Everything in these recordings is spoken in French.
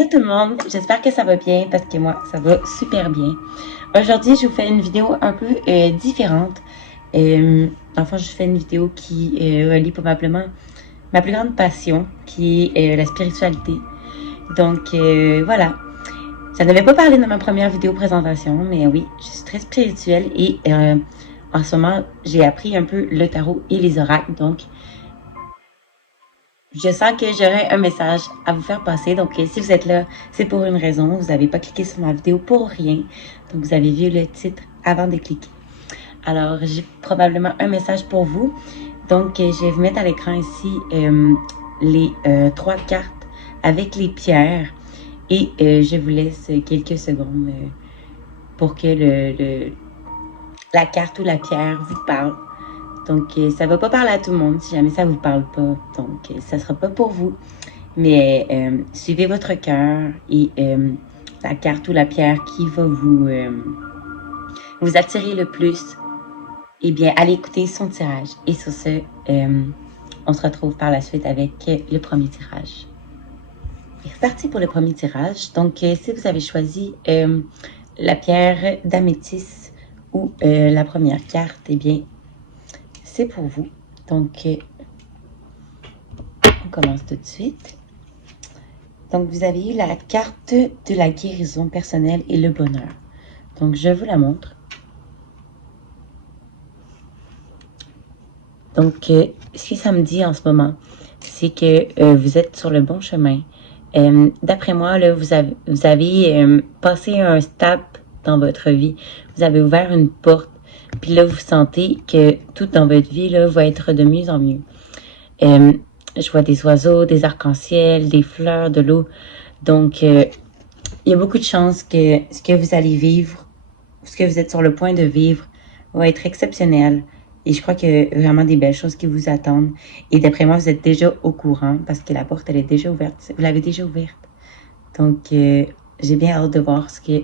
Allô tout le monde, j'espère que ça va bien parce que moi ça va super bien. Aujourd'hui je vous fais une vidéo un peu différente. Enfin je fais une vidéo qui relie probablement ma plus grande passion qui est la spiritualité. Donc voilà, ça n'avait pas parlé dans ma première vidéo présentation, mais oui, je suis très spirituelle et en ce moment j'ai appris un peu le tarot et les oracles. Donc je sens que j'aurai un message à vous faire passer. Donc, si vous êtes là, c'est pour une raison. Vous n'avez pas cliqué sur ma vidéo pour rien. Donc, vous avez vu le titre avant de cliquer. Alors, j'ai probablement un message pour vous. Donc, je vais vous mettre à l'écran ici les 3 cartes avec les pierres. Et je vous laisse quelques secondes pour que la carte ou la pierre vous parle. Donc, ça va pas parler à tout le monde si jamais ça vous parle pas. Donc, ça sera pas pour vous. Mais suivez votre cœur et la carte ou la pierre qui va vous attirer le plus. Eh bien, allez écouter son tirage. Et sur ce, on se retrouve par la suite avec le premier tirage. C'est parti pour le premier tirage. Donc, si vous avez choisi la pierre d'améthyste ou la première carte, eh bien, c'est pour vous. Donc, on commence tout de suite. Donc, vous avez eu la carte de la guérison personnelle et le bonheur. Donc, je vous la montre. Donc, ce que ça me dit en ce moment, c'est que vous êtes sur le bon chemin. D'après moi, là, vous avez passé un step dans votre vie. Vous avez ouvert une porte. Puis là, vous sentez que tout dans votre vie là, va être de mieux en mieux. Je vois des oiseaux, des arcs-en-ciel, des fleurs, de l'eau. Donc, il y a beaucoup de chances que ce que vous allez vivre, ce que vous êtes sur le point de vivre, va être exceptionnel. Et je crois qu'il y a vraiment des belles choses qui vous attendent. Et d'après moi, vous êtes déjà au courant parce que la porte, elle est déjà ouverte. Vous l'avez déjà ouverte. Donc, j'ai bien hâte de voir ce que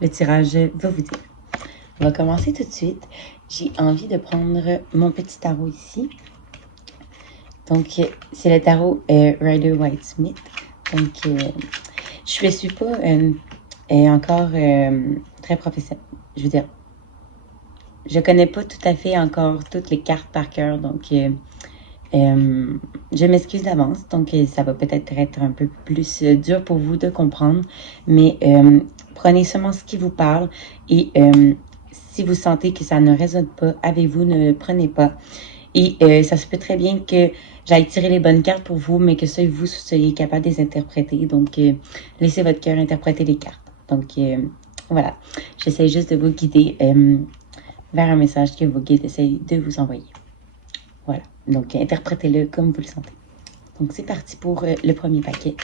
le tirage va vous dire. On va commencer tout de suite. J'ai envie de prendre mon petit tarot ici. Donc, c'est le tarot Rider-Waite-Smith. Donc, je ne suis pas encore très professionnelle. Je veux dire, je connais pas tout à fait encore toutes les cartes par cœur. Donc, je m'excuse d'avance. Donc, ça va peut-être être un peu plus dur pour vous de comprendre. Mais prenez seulement ce qui vous parle. Et si vous sentez que ça ne résonne pas avec vous, ne le prenez pas. Et ça se peut très bien que j'aille tirer les bonnes cartes pour vous, mais que ça, vous soyez capable de les interpréter. Donc, laissez votre cœur interpréter les cartes. Donc, voilà. J'essaie juste de vous guider vers un message que vos guides essayent de vous envoyer. Voilà. Donc, interprétez-le comme vous le sentez. Donc, c'est parti pour le premier paquet.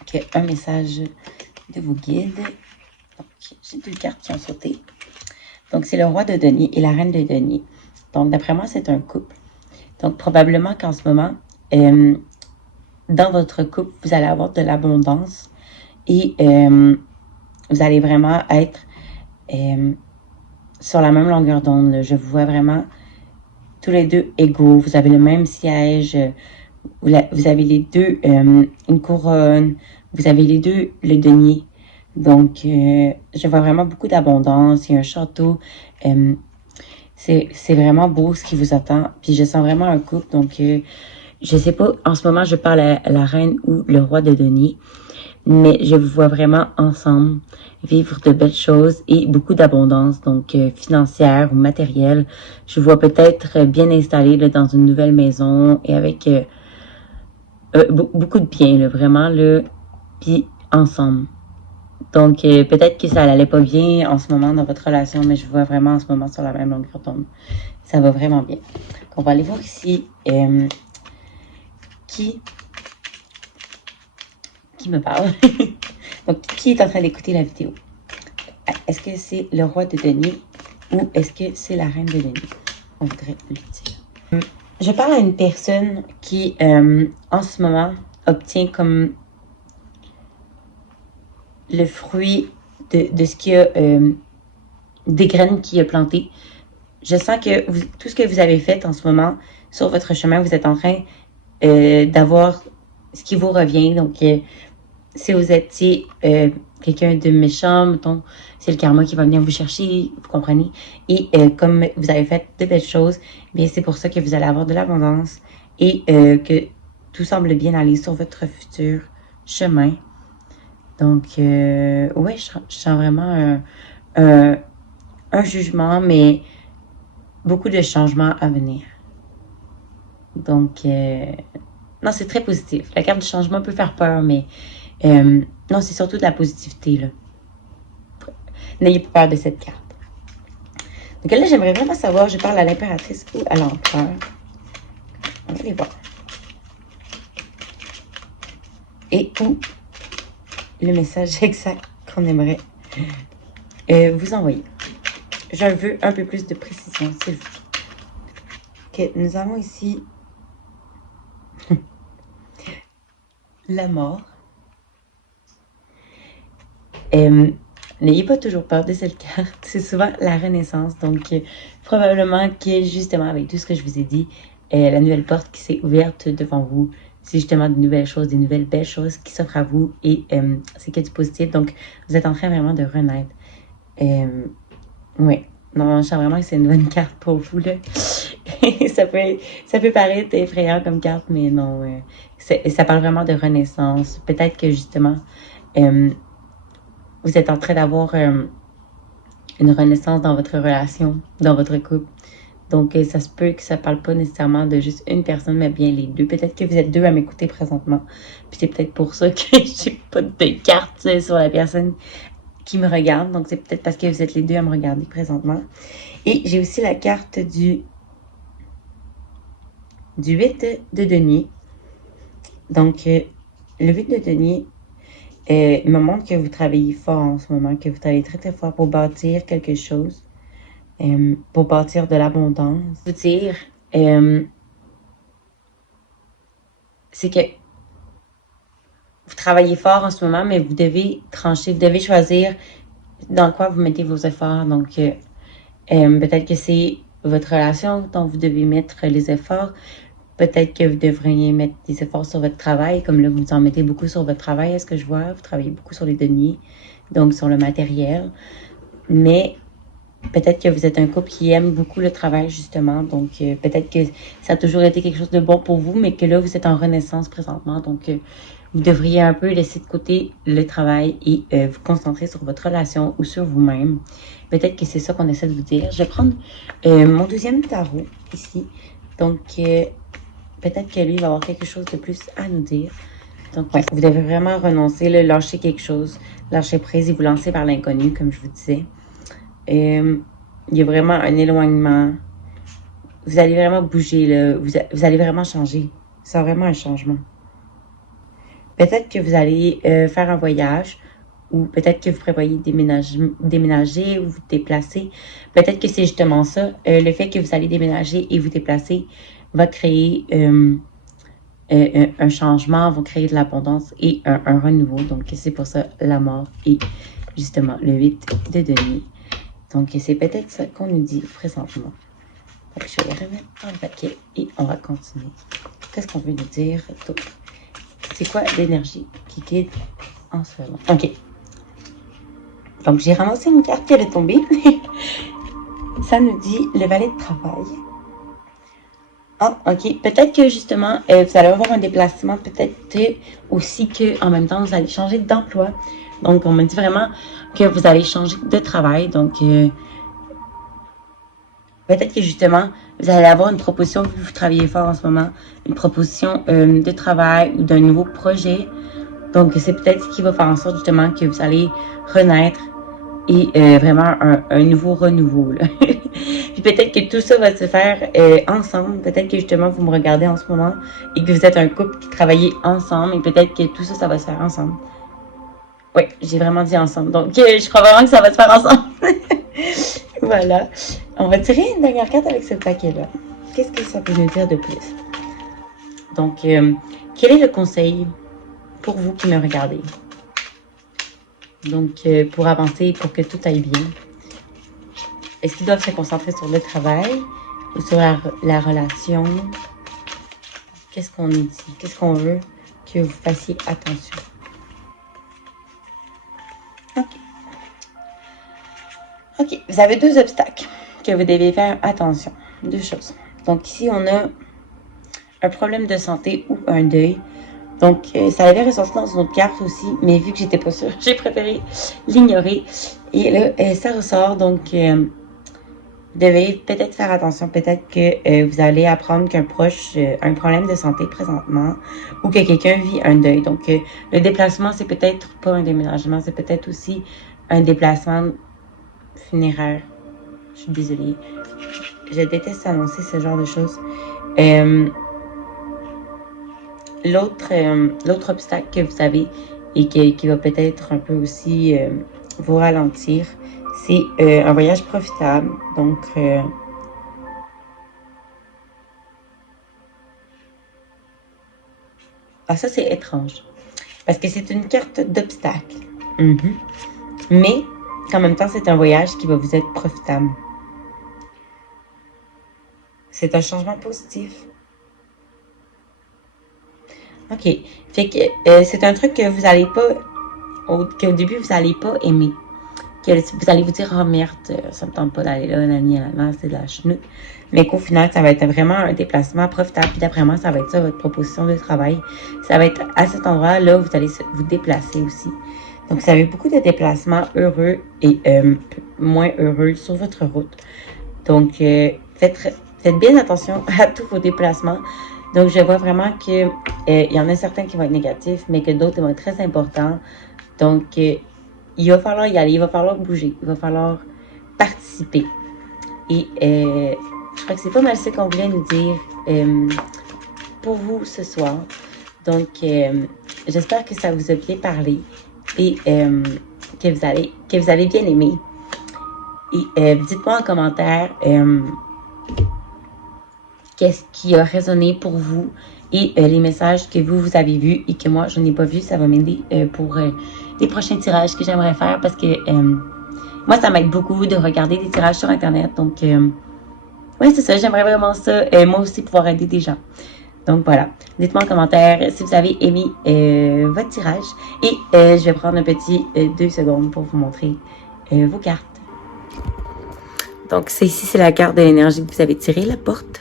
Donc, un message de vos guides. Donc, j'ai 2 cartes qui ont sauté. Donc, c'est le roi de denier et la reine de denier. Donc, d'après moi, c'est un couple. Donc, probablement qu'en ce moment, dans votre couple, vous allez avoir de l'abondance et vous allez vraiment être sur la même longueur d'onde. Je vous vois vraiment tous les deux égaux. Vous avez le même siège. Vous avez les deux une couronne. Vous avez les deux le denier. Donc, je vois vraiment beaucoup d'abondance. Il y a un château. C'est vraiment beau ce qui vous attend. Puis je sens vraiment un couple. Donc, je sais pas, en ce moment, je parle à la reine ou le roi de denier. Mais je vous vois vraiment ensemble vivre de belles choses et beaucoup d'abondance, donc financière ou matérielle. Je vous vois peut-être bien installé là, dans une nouvelle maison et avec beaucoup de biens, là, vraiment, là, puis ensemble. Donc, peut-être que ça n'allait pas bien en ce moment dans votre relation, mais je vous vois vraiment en ce moment sur la même longueur d'onde. Ça va vraiment bien. Donc, on va aller voir ici qui me parle. Donc, qui est en train d'écouter la vidéo? Est-ce que c'est le roi de denier ou est-ce que c'est la reine de denier? On voudrait le dire. Je parle à une personne qui, en ce moment, obtient comme le fruit de ce qu'il a, des graines qu'il a plantées. Je sens que tout ce que vous avez fait en ce moment sur votre chemin, vous êtes en train d'avoir ce qui vous revient. Donc, si vous étiez quelqu'un de méchant, mettons, c'est le karma qui va venir vous chercher, vous comprenez? Et comme vous avez fait de belles choses, bien c'est pour ça que vous allez avoir de l'abondance et que tout semble bien aller sur votre futur chemin. Donc, ouais, je sens vraiment un jugement, mais beaucoup de changements à venir. Donc, non, c'est très positif. La carte du changement peut faire peur, mais non, c'est surtout de la positivité, là. N'ayez pas peur de cette carte. Donc là, j'aimerais vraiment savoir, je parle à l'impératrice ou à l'empereur. On va les voir. Et où le message exact qu'on aimerait vous envoyer. Je veux un peu plus de précision, s'il vous plaît. Ok, nous avons ici la mort. N'ayez pas toujours peur de cette carte. C'est souvent la renaissance. Donc, probablement que justement, avec tout ce que je vous ai dit, la nouvelle porte qui s'est ouverte devant vous, c'est justement de nouvelles choses, des nouvelles belles choses qui s'offrent à vous. Et c'est que du positif. Donc, vous êtes en train vraiment de renaître. Oui. Non, je sens vraiment que c'est une bonne carte pour vous, là. ça peut paraître effrayant comme carte, mais non. Ça parle vraiment de renaissance. Peut-être que justement, vous êtes en train d'avoir une renaissance dans votre relation, dans votre couple. Donc, ça se peut que ça parle pas nécessairement de juste une personne, mais bien les deux. Peut-être que vous êtes deux à m'écouter présentement. Puis c'est peut-être pour ça que j'ai pas de carte sur la personne qui me regarde. Donc, c'est peut-être parce que vous êtes les deux à me regarder présentement. Et j'ai aussi la carte du 8 de denier. Donc, le 8 de denier, il me montre que vous travaillez fort en ce moment, que vous travaillez très très fort pour bâtir quelque chose, pour bâtir de l'abondance. Vous dire, c'est que vous travaillez fort en ce moment, mais vous devez trancher, vous devez choisir dans quoi vous mettez vos efforts. Donc, peut-être que c'est votre relation dont vous devez mettre les efforts. Peut-être que vous devriez mettre des efforts sur votre travail, comme là, vous en mettez beaucoup sur votre travail, est-ce que je vois? Vous travaillez beaucoup sur les deniers, donc sur le matériel. Mais peut-être que vous êtes un couple qui aime beaucoup le travail, justement. Donc, peut-être que ça a toujours été quelque chose de bon pour vous, mais que là, vous êtes en renaissance présentement. Donc, vous devriez un peu laisser de côté le travail et vous concentrer sur votre relation ou sur vous-même. Peut-être que c'est ça qu'on essaie de vous dire. Je vais prendre mon deuxième tarot ici. Donc, peut-être que lui va avoir quelque chose de plus à nous dire. Donc, ouais, vous devez vraiment renoncer, là, lâcher quelque chose, lâcher prise et vous lancer vers l'inconnu, comme je vous disais. Il y a vraiment un éloignement. Vous allez vraiment bouger, là. Vous allez vraiment changer. C'est vraiment un changement. Peut-être que vous allez faire un voyage ou peut-être que vous prévoyez déménager ou vous déplacer. Peut-être que c'est justement ça. Le fait que vous allez déménager et vous déplacer va créer un changement, va créer de l'abondance et un renouveau. Donc, c'est pour ça la mort et justement le 8 de denier. Donc, c'est peut-être ça qu'on nous dit présentement. Donc, je vais les remettre dans le paquet et on va continuer. Qu'est-ce qu'on veut nous dire d'autre? C'est quoi l'énergie qui guide en ce moment? OK. Donc, j'ai ramassé une carte qui allait tomber. Ça nous dit le valet de travail. Ah, OK. Peut-être que justement, vous allez avoir un déplacement. Peut-être aussi qu'en même temps, vous allez changer d'emploi. Donc, on me dit vraiment que vous allez changer de travail. Donc, peut-être que justement, vous allez avoir une proposition, vu que vous travaillez fort en ce moment, une proposition de travail ou d'un nouveau projet. Donc, c'est peut-être ce qui va faire en sorte justement que vous allez renaître et vraiment un nouveau renouveau. Là. Puis peut-être que tout ça va se faire ensemble. Peut-être que justement, vous me regardez en ce moment et que vous êtes un couple qui travaille ensemble et peut-être que tout ça, ça va se faire ensemble. Oui, j'ai vraiment dit ensemble. Donc, je crois vraiment que ça va se faire ensemble. Voilà. On va tirer une dernière carte avec ce paquet-là. Qu'est-ce que ça peut nous dire de plus? Donc, quel est le conseil pour vous qui me regardez? Donc, pour avancer, pour que tout aille bien. Est-ce qu'ils doivent se concentrer sur le travail ou sur la relation? Qu'est-ce qu'on nous dit? Qu'est-ce qu'on veut que vous fassiez attention. OK. OK, vous avez 2 obstacles que vous devez faire attention. 2 choses. Donc ici, on a un problème de santé ou un deuil. Donc, ça avait ressorti dans une autre carte aussi, mais vu que j'étais pas sûre, j'ai préféré l'ignorer. Et là, ça ressort, donc vous devez peut-être faire attention. Peut-être que vous allez apprendre qu'un proche a un problème de santé présentement ou que quelqu'un vit un deuil. Donc, le déplacement, c'est peut-être pas un déménagement, c'est peut-être aussi un déplacement funéraire. Je suis désolée. Je déteste annoncer ce genre de choses. L'autre obstacle que vous avez et qui va peut-être un peu aussi vous ralentir, c'est un voyage profitable. Donc, ça c'est étrange. Parce que c'est une carte d'obstacle. Mais, en même temps, c'est un voyage qui va vous être profitable. C'est un changement positif. OK. Fait que c'est un truc que vous allez pas, qu'au début, vous allez pas aimer. Que vous allez vous dire, oh merde, ça me tente pas d'aller là, nani, c'est de la chenoute. Mais qu'au final, ça va être vraiment un déplacement profitable. Puis d'après moi, ça va être ça, votre proposition de travail. Ça va être à cet endroit-là, vous allez vous déplacer aussi. Donc, vous avez beaucoup de déplacements heureux et moins heureux sur votre route. Donc, faites bien attention à tous vos déplacements. Donc, je vois vraiment que il y en a certains qui vont être négatifs, mais que d'autres vont être très importants. Donc, il va falloir y aller, il va falloir bouger, il va falloir participer. Et je crois que c'est pas mal ce qu'on voulait nous dire pour vous ce soir. Donc, j'espère que ça vous a bien parlé et que vous avez bien aimé. Et dites-moi en commentaire qu'est-ce qui a résonné pour vous et les messages que vous avez vus et que moi, je n'ai pas vus. Ça va m'aider pour les prochains tirages que j'aimerais faire parce que moi, ça m'aide beaucoup de regarder des tirages sur Internet. Donc, oui, c'est ça. J'aimerais vraiment ça. Moi aussi, pouvoir aider des gens. Donc, voilà. Dites-moi en commentaire si vous avez aimé votre tirage. Et je vais prendre un petit 2 secondes pour vous montrer vos cartes. Donc, ici, c'est la carte de l'énergie que vous avez tirée, la porte.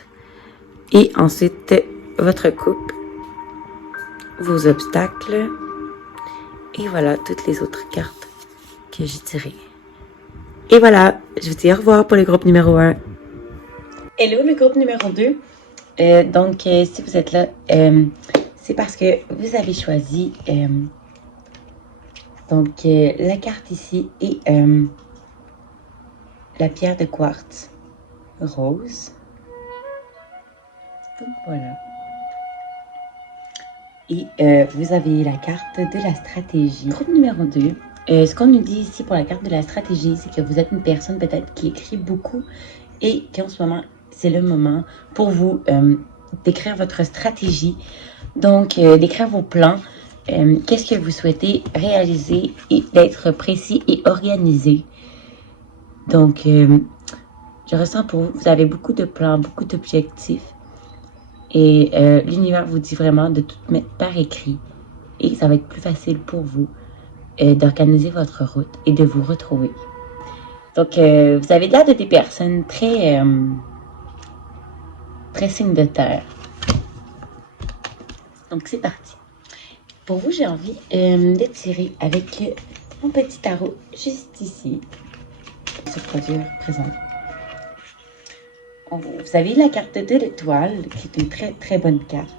Et ensuite, votre coupe, vos obstacles. Et voilà, toutes les autres cartes que j'ai tirées. Et voilà, je vous dis au revoir pour le groupe numéro 1. Hello, le groupe numéro 2. Donc, si vous êtes là, c'est parce que vous avez choisi la carte ici et la pierre de quartz rose. Donc, voilà. Et vous avez la carte de la stratégie. Groupe numéro 2. Ce qu'on nous dit ici pour la carte de la stratégie, c'est que vous êtes une personne peut-être qui écrit beaucoup et qu'en ce moment, c'est le moment pour vous d'écrire votre stratégie. Donc, d'écrire vos plans. Qu'est-ce que vous souhaitez réaliser et d'être précis et organisé. Donc, je ressens pour vous, vous avez beaucoup de plans, beaucoup d'objectifs. Et l'univers vous dit vraiment de tout mettre par écrit. Et ça va être plus facile pour vous d'organiser votre route et de vous retrouver. Donc, vous avez l'air de des personnes très signe de terre. Donc, c'est parti. Pour vous, j'ai envie de tirer avec mon petit tarot juste ici. Se produire présent. Vous avez la carte de l'étoile, qui est une très très bonne carte.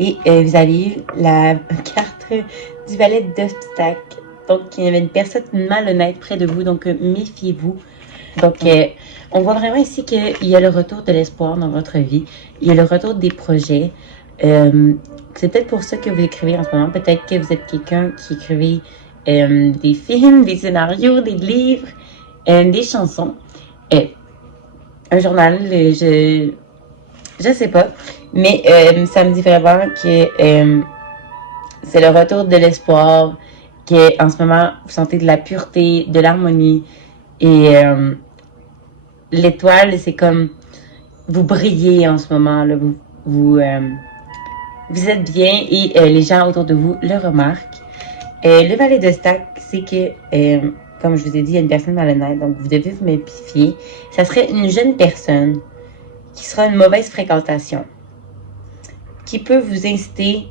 Et vous avez eu la carte du valet d'obstacles. Donc, il y avait une personne malhonnête près de vous, donc méfiez-vous. Donc, on voit vraiment ici qu'il y a le retour de l'espoir dans votre vie. Il y a le retour des projets. C'est peut-être pour ça que vous écrivez en ce moment. Peut-être que vous êtes quelqu'un qui écrivait des films, des scénarios, des livres, des chansons. Un journal, je sais pas. Mais ça me dit vraiment que c'est le retour de l'espoir, qu'en ce moment, vous sentez de la pureté, de l'harmonie. Et l'étoile, c'est comme vous brillez en ce moment. Là, vous vous êtes bien et les gens autour de vous le remarquent. Le valet de stack, c'est que, comme je vous ai dit, il y a une personne malhonnête, donc vous devez vous méfier. Ça serait une jeune personne qui sera une mauvaise fréquentation, qui peut vous inciter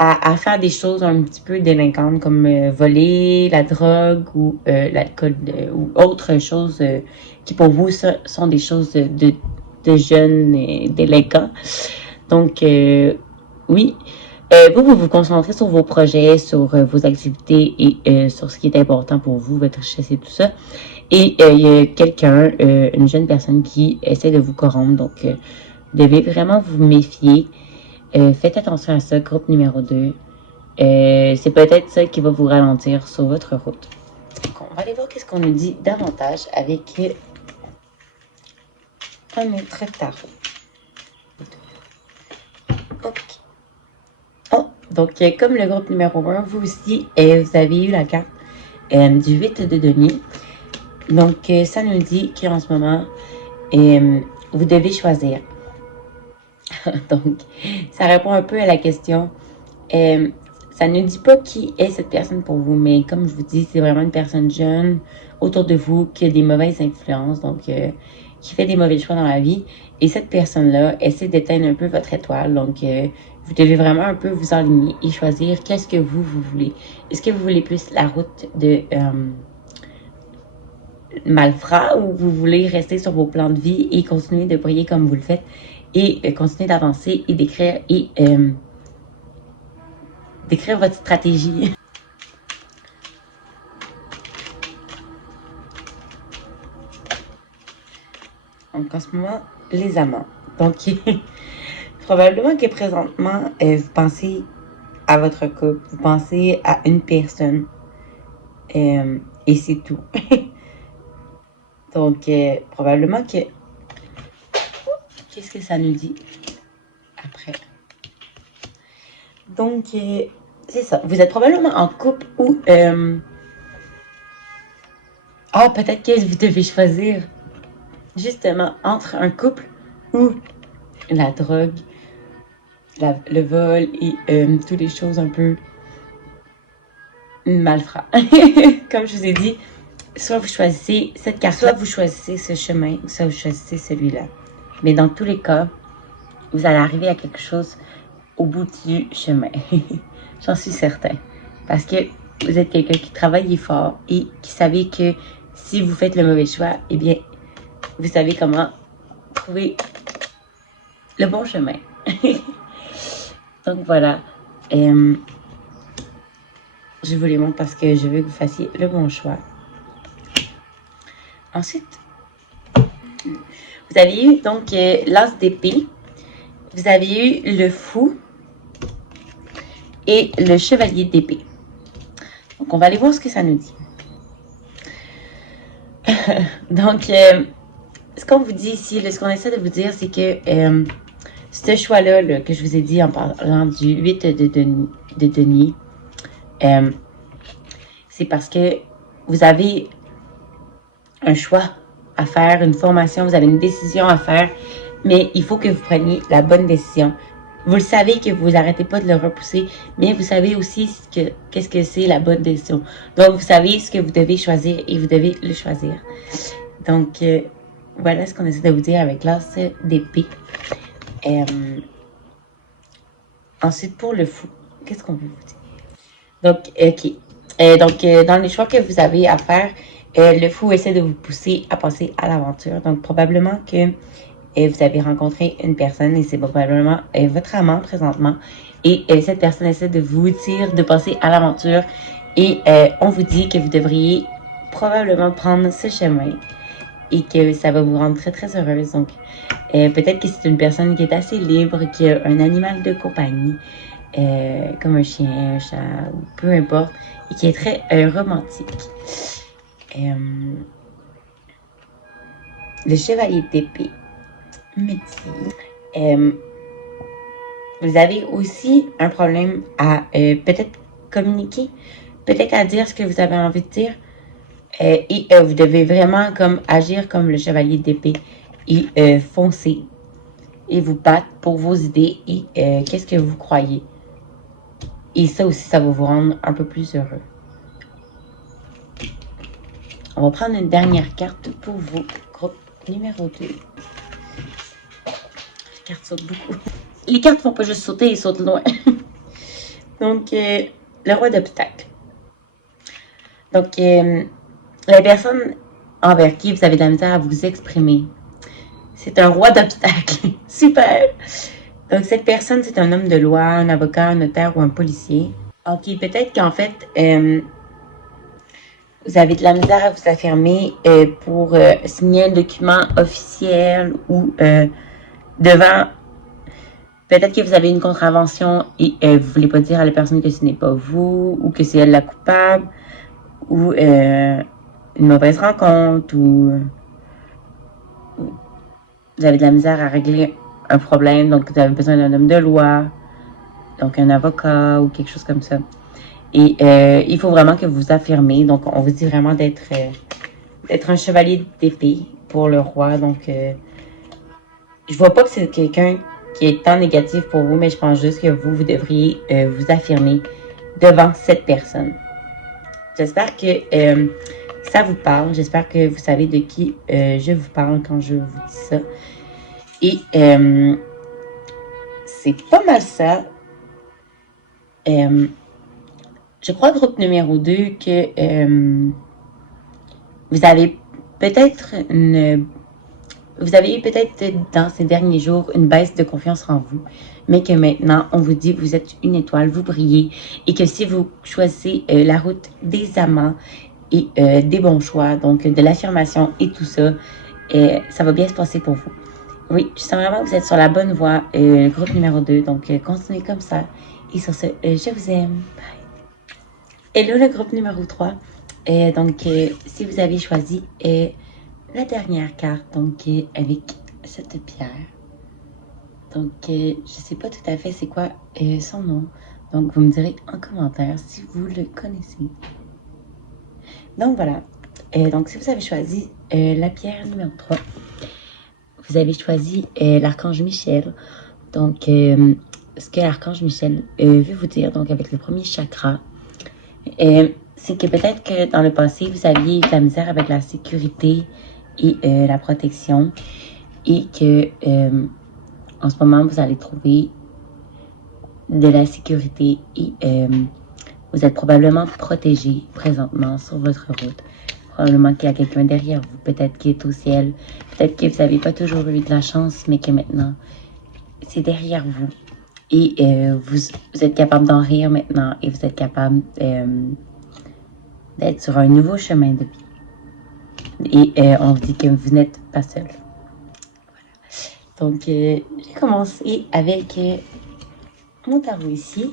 à faire des choses un petit peu délinquantes comme voler, la drogue ou l'alcool ou autre chose qui pour vous sont des choses de jeunes délinquants. Donc, oui, vous vous concentrez sur vos projets, sur vos activités et sur ce qui est important pour vous, votre richesse et tout ça. Et il y a quelqu'un, une jeune personne qui essaie de vous corrompre. Donc, vous devez vraiment vous méfier. Faites attention à ça, groupe numéro 2. C'est peut-être ça qui va vous ralentir sur votre route. Donc, on va aller voir qu'est-ce qu'on nous dit davantage avec un autre tarot. Ok. Oh, donc comme le groupe numéro 1, vous aussi, vous avez eu la carte du 8 de denier. Donc, ça nous dit qu'en ce moment, vous devez choisir. Donc, ça répond un peu à la question. Ça ne dit pas qui est cette personne pour vous, mais comme je vous dis, c'est vraiment une personne jeune autour de vous qui a des mauvaises influences, donc qui fait des mauvais choix dans la vie. Et cette personne-là essaie d'éteindre un peu votre étoile, donc vous devez vraiment un peu vous aligner et choisir qu'est-ce que vous voulez. Est-ce que vous voulez plus la route de malfrat ou vous voulez rester sur vos plans de vie et continuer de briller comme vous le faites et continuer d'avancer et d'écrire et d'écrire votre stratégie. Donc en ce moment, les amants. Donc probablement que présentement, vous pensez à votre couple, vous pensez à une personne et c'est tout. Donc probablement que... Qu'est-ce que ça nous dit après? Donc c'est ça. Vous êtes probablement en couple ou... Ah, peut-être que vous devez choisir justement entre un couple ou la drogue, le vol et toutes les choses un peu malfrats. Comme je vous ai dit, soit vous choisissez cette carte, soit vous choisissez ce chemin, soit vous choisissez celui-là. Mais dans tous les cas, vous allez arriver à quelque chose au bout du chemin. J'en suis certain. Parce que vous êtes quelqu'un qui travaille fort et qui savait que si vous faites le mauvais choix, eh bien, vous savez comment trouver le bon chemin. Donc voilà. Je vous les montre parce que je veux que vous fassiez le bon choix. Ensuite, vous avez eu donc l'as d'épée. Vous avez eu le fou et le chevalier d'épée. Donc on va aller voir ce que ça nous dit. Donc, ce qu'on vous dit ici, ce qu'on essaie de vous dire, c'est que ce choix-là que je vous ai dit en parlant du 8 de denier, c'est parce que vous avez un choix à faire, une formation, vous avez une décision à faire, mais il faut que vous preniez la bonne décision. Vous le savez que vous n'arrêtez pas de le repousser, mais vous savez aussi qu'est-ce que c'est la bonne décision. Donc, vous savez ce que vous devez choisir et vous devez le choisir. Donc, voilà ce qu'on essaie de vous dire avec l'as d'épée. Ensuite, pour le fou, qu'est-ce qu'on veut vous dire? Donc, ok. Dans les choix que vous avez à faire, le fou essaie de vous pousser à passer à l'aventure. Donc, probablement que vous avez rencontré une personne et c'est probablement votre amant présentement. Et cette personne essaie de vous dire de passer à l'aventure. Et on vous dit que vous devriez probablement prendre ce chemin et que ça va vous rendre très très heureuse. Donc, peut-être que c'est une personne qui est assez libre, qui a un animal de compagnie, comme un chien, un chat, ou peu importe, et qui est très romantique. Le chevalier d'épée me dit, vous avez aussi un problème à peut-être communiquer, peut-être à dire ce que vous avez envie de dire, et vous devez vraiment comme agir comme le chevalier d'épée et foncer et vous battre pour vos idées et qu'est-ce que vous croyez. Et ça aussi, ça va vous rendre un peu plus heureux. On va prendre une dernière carte pour vous. Groupe numéro 2. Les cartes sautent beaucoup. Les cartes ne font pas juste sauter, ils sautent loin. Donc, le roi d'obstacles. Donc, la personne envers qui vous avez de la misère à vous exprimer, c'est un roi d'obstacles. Super! Donc, cette personne, c'est un homme de loi, un avocat, un notaire ou un policier. Ok, peut-être qu'en fait, vous avez de la misère à vous affirmer pour signer un document officiel ou devant... Peut-être que vous avez une contravention et vous ne voulez pas dire à la personne que ce n'est pas vous ou que c'est elle la coupable ou une mauvaise rencontre ou vous avez de la misère à régler un problème, donc vous avez besoin d'un homme de loi, donc un avocat ou quelque chose comme ça. Et il faut vraiment que vous affirmez, donc on vous dit vraiment d'être un chevalier d'épée pour le roi, donc je vois pas que c'est quelqu'un qui est tant négatif pour vous, mais je pense juste que vous devriez vous affirmer devant cette personne. J'espère que ça vous parle. J'espère que vous savez de qui je vous parle quand je vous dis ça. Et c'est pas mal ça. Je crois, groupe numéro 2, que vous avez peut-être vous avez eu peut-être dans ces derniers jours une baisse de confiance en vous, mais que maintenant, on vous dit que vous êtes une étoile, vous brillez, et que si vous choisissez la route des amants et des bons choix, donc de l'affirmation et tout ça, ça va bien se passer pour vous. Oui, je sens vraiment que vous êtes sur la bonne voie, groupe numéro 2, donc continuez comme ça. Et sur ce, je vous aime. Bye. Et là, le groupe numéro 3, donc si vous avez choisi la dernière carte, donc avec cette pierre. Donc, je sais pas tout à fait c'est quoi son nom. Donc, vous me direz en commentaire si vous le connaissez. Donc, voilà. Donc, si vous avez choisi la pierre numéro 3, vous avez choisi l'archange Michel. Donc, ce que l'archange Michel veut vous dire, donc avec le premier chakra, c'est que peut-être que dans le passé, vous aviez de la misère avec la sécurité et la protection, et que en ce moment, vous allez trouver de la sécurité et vous êtes probablement protégé présentement sur votre route. Probablement qu'il y a quelqu'un derrière vous, peut-être qu'il est au ciel, peut-être que vous n'avez pas toujours eu de la chance, mais que maintenant, c'est derrière vous. Et vous êtes capable d'en rire maintenant et vous êtes capable d'être sur un nouveau chemin de vie. Et on vous dit que vous n'êtes pas seul. Voilà. Donc, j'ai commencé avec mon tarot ici.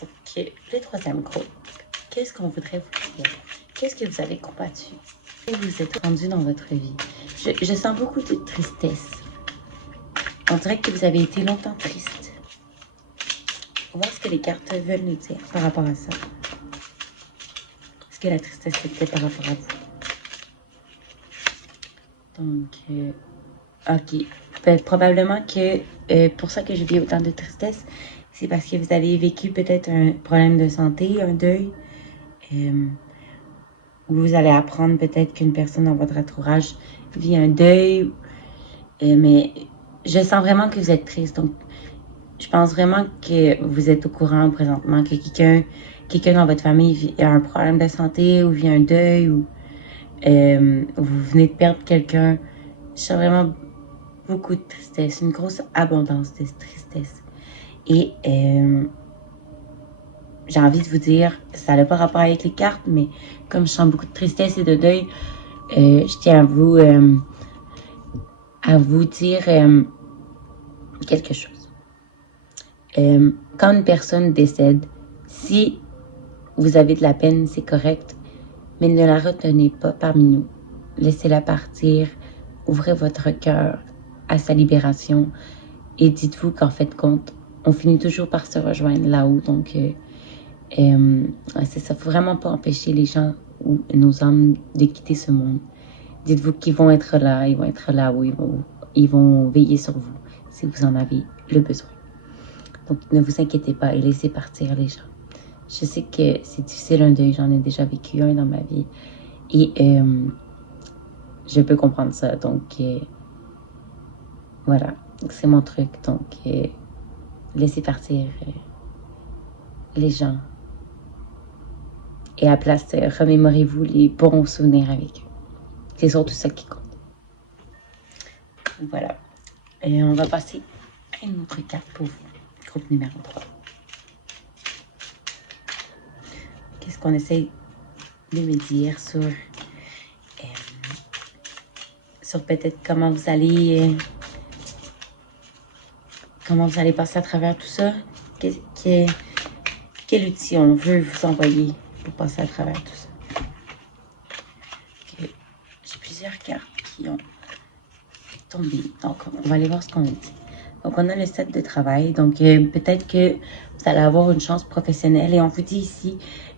Donc, le troisième groupe. Qu'est-ce qu'on voudrait vous dire? Qu'est-ce que vous avez combattu? Et vous êtes rendu dans votre vie. Je sens beaucoup de tristesse. On dirait que vous avez été longtemps triste. On va voir ce que les cartes veulent nous dire par rapport à ça. Est-ce que la tristesse était par rapport à vous? Donc, ok. Probablement que pour ça que je vis autant de tristesse, c'est parce que vous avez vécu peut-être un problème de santé, un deuil. Où vous allez apprendre peut-être qu'une personne dans votre entourage vit un deuil. Mais je sens vraiment que vous êtes triste. Donc, je pense vraiment que vous êtes au courant présentement que quelqu'un dans votre famille a un problème de santé ou vit un deuil ou vous venez de perdre quelqu'un. Je sens vraiment beaucoup de tristesse, une grosse abondance de tristesse. Et j'ai envie de vous dire, ça n'a pas rapport avec les cartes, mais comme je sens beaucoup de tristesse et de deuil, je tiens à vous dire quelque chose. Quand une personne décède, si vous avez de la peine, c'est correct, mais ne la retenez pas parmi nous. Laissez-la partir, ouvrez votre cœur à sa libération et dites-vous qu'en fait compte, on finit toujours par se rejoindre là-haut. Donc, c'est ça, faut vraiment pas empêcher les gens ou nos âmes de quitter ce monde. Dites-vous qu'ils vont être là, ils vont être là où ils vont veiller sur vous. si vous en avez le besoin. Donc, ne vous inquiétez pas et laissez partir les gens. Je sais que c'est difficile un deuil, j'en ai déjà vécu un dans ma vie. Et je peux comprendre ça. Donc, voilà, c'est mon truc. Donc, laissez partir les gens. Et à place, remémorez-vous les bons souvenirs avec eux. C'est surtout ça qui compte. Voilà. Et on va passer à une autre carte pour vous. Groupe numéro 3. Qu'est-ce qu'on essaie de me dire sur peut-être comment vous allez passer à travers tout ça? Quel outil on veut vous envoyer pour passer à travers tout ça? Okay. J'ai plusieurs cartes qui ont tombé. Donc, on va aller voir ce qu'on dit. Donc, on a le 7 de travail. Donc, peut-être que vous allez avoir une chance professionnelle. Et on vous dit ici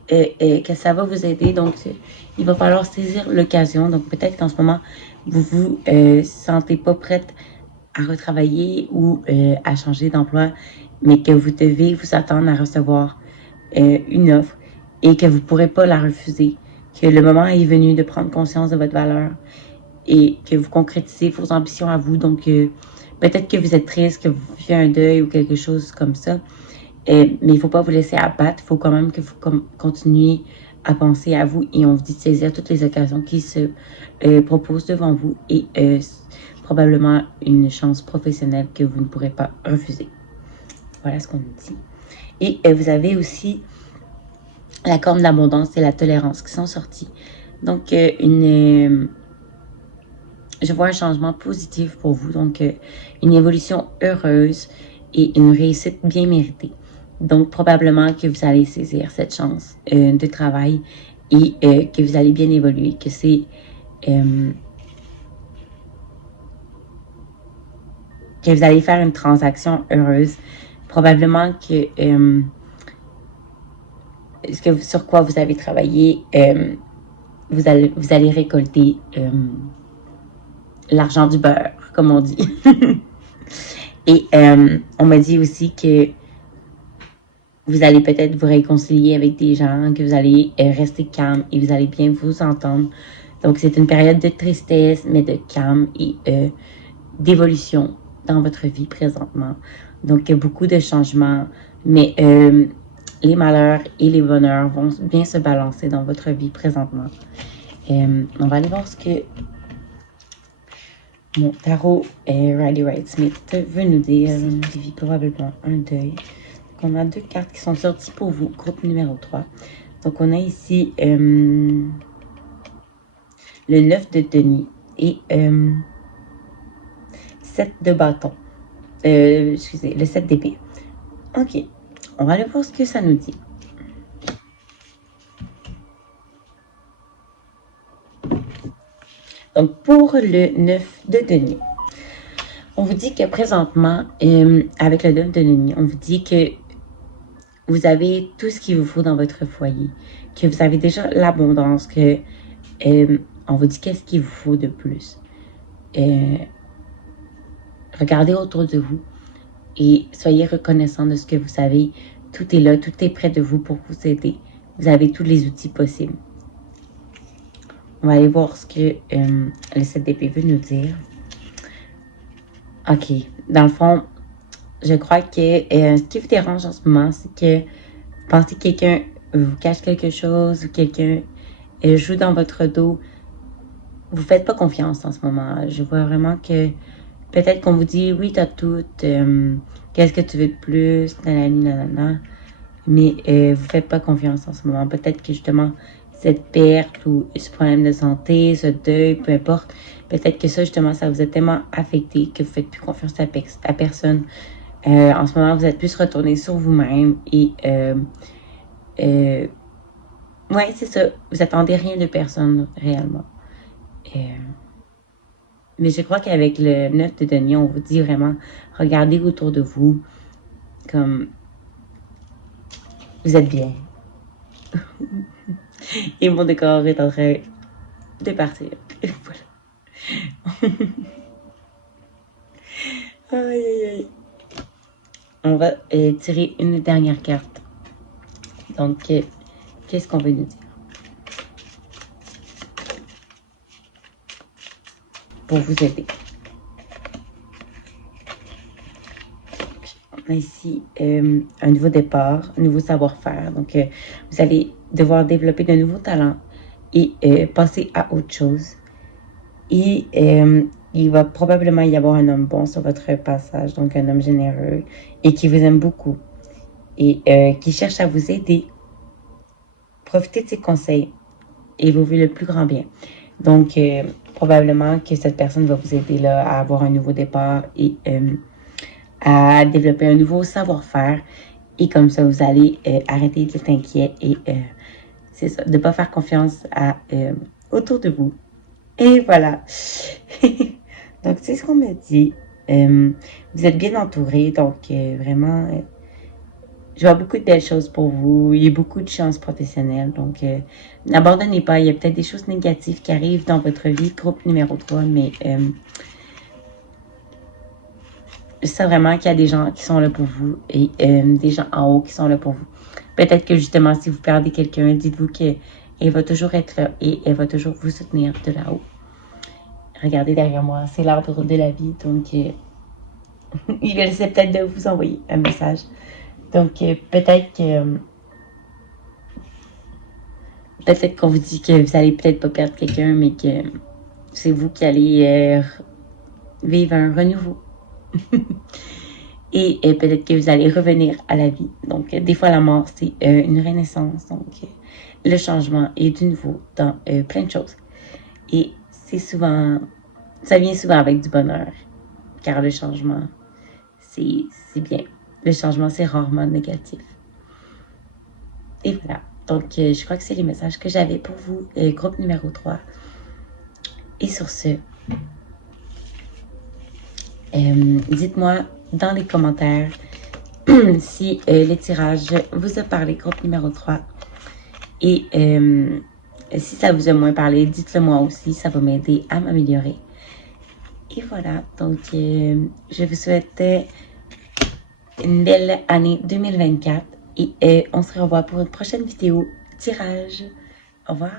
que ça va vous aider. Donc, il va falloir saisir l'occasion. Donc, peut-être qu'en ce moment, vous vous sentez pas prête à retravailler ou à changer d'emploi, mais que vous devez vous attendre à recevoir une offre et que vous ne pourrez pas la refuser. Que le moment est venu de prendre conscience de votre valeur et que vous concrétisez vos ambitions à vous. Donc, peut-être que vous êtes triste, que vous vivez un deuil ou quelque chose comme ça. Mais il ne faut pas vous laisser abattre. Il faut quand même que vous continuiez à penser à vous. Et on vous dit de saisir toutes les occasions qui se proposent devant vous. Et probablement une chance professionnelle que vous ne pourrez pas refuser. Voilà ce qu'on nous dit. Et vous avez aussi la corne d'abondance et la tolérance qui sont sortis. Donc, je vois un changement positif pour vous. Donc, une évolution heureuse et une réussite bien méritée. Donc, probablement que vous allez saisir cette chance de travail et que vous allez bien évoluer, que c'est que vous allez faire une transaction heureuse. Probablement que sur quoi vous avez travaillé, vous allez récolter l'argent du beurre, comme on dit. Et on m'a dit aussi que vous allez peut-être vous réconcilier avec des gens, que vous allez rester calme et vous allez bien vous entendre. Donc, c'est une période de tristesse, mais de calme et d'évolution dans votre vie présentement. Donc, il y a beaucoup de changements, mais les malheurs et les bonheurs vont bien se balancer dans votre vie présentement. On va aller voir ce que mon tarot Riley Wright Smith veut nous dire. Il vit probablement un deuil. Donc, on a deux cartes qui sont sorties pour vous, groupe numéro 3. Donc, on a ici le 9 de denier et 7 de bâton. Excusez, le 7 d'épée. Ok, on va aller voir ce que ça nous dit. Donc, pour le 9 de denier, on vous dit que présentement, avec le 9 de denier, on vous dit que vous avez tout ce qu'il vous faut dans votre foyer, que vous avez déjà l'abondance, que on vous dit qu'est-ce qu'il vous faut de plus. Regardez autour de vous et soyez reconnaissant de ce que vous avez. Tout est là, tout est près de vous pour vous aider. Vous avez tous les outils possibles. On va aller voir ce que le 7 d'épée veut nous dire. Ok, dans le fond, je crois que ce qui vous dérange en ce moment, c'est que vous pensez que quelqu'un vous cache quelque chose ou quelqu'un joue dans votre dos. Vous ne faites pas confiance en ce moment. Je vois vraiment que peut-être qu'on vous dit, oui, tu as tout, qu'est-ce que tu veux de plus, nanana, mais vous ne faites pas confiance en ce moment. Peut-être que justement, cette perte ou ce problème de santé, ce deuil, peu importe, peut-être que ça, justement, ça vous a tellement affecté que vous ne faites plus confiance à personne. En ce moment, vous êtes plus retourné sur vous-même et ouais, c'est ça. Vous attendez rien de personne réellement. Mais je crois qu'avec le 9 de denier, on vous dit vraiment, regardez autour de vous, comme vous êtes bien. Et mon décor est en train de partir. Voilà. Aïe, aïe, aïe. On va tirer une dernière carte. Donc, qu'est-ce qu'on veut nous dire pour vous aider? On a ici un nouveau départ, un nouveau savoir-faire. Donc, vous allez devoir développer de nouveaux talents et passer à autre chose. Et il va probablement y avoir un homme bon sur votre passage, donc un homme généreux et qui vous aime beaucoup et qui cherche à vous aider. Profitez de ses conseils et vous voulez le plus grand bien. Donc, probablement que cette personne va vous aider là, à avoir un nouveau départ et à développer un nouveau savoir-faire. Et comme ça, vous allez arrêter d'être inquiet et c'est ça, de ne pas faire confiance à autour de vous. Et voilà. Donc, c'est ce qu'on me dit. Vous êtes bien entouré, donc vraiment, je vois beaucoup de belles choses pour vous. Il y a beaucoup de chances professionnelles. Donc, n'abandonnez pas. Il y a peut-être des choses négatives qui arrivent dans votre vie, groupe numéro 3, mais je sais vraiment qu'il y a des gens qui sont là pour vous et des gens en haut qui sont là pour vous. Peut-être que justement, si vous perdez quelqu'un, dites-vous qu'elle va toujours être là et elle va toujours vous soutenir de là-haut. Regardez derrière moi, c'est l'arbre de la vie, donc il essaie peut-être de vous envoyer un message. Donc peut-être qu'on vous dit que vous allez peut-être pas perdre quelqu'un, mais que c'est vous qui allez vivre un renouveau. Et peut-être que vous allez revenir à la vie. Donc, des fois, la mort, c'est une renaissance. Donc, le changement est du nouveau dans plein de choses. Et c'est souvent, ça vient souvent avec du bonheur. Car le changement, c'est bien. Le changement, c'est rarement négatif. Et voilà. Donc, je crois que c'est les messages que j'avais pour vous, groupe numéro 3. Et sur ce, dites-moi dans les commentaires si le tirage vous a parlé, groupe numéro 3. Et si ça vous a moins parlé, dites-le moi aussi, ça va m'aider à m'améliorer. Et voilà, donc je vous souhaite une belle année 2024 et on se revoit pour une prochaine vidéo tirage. Au revoir.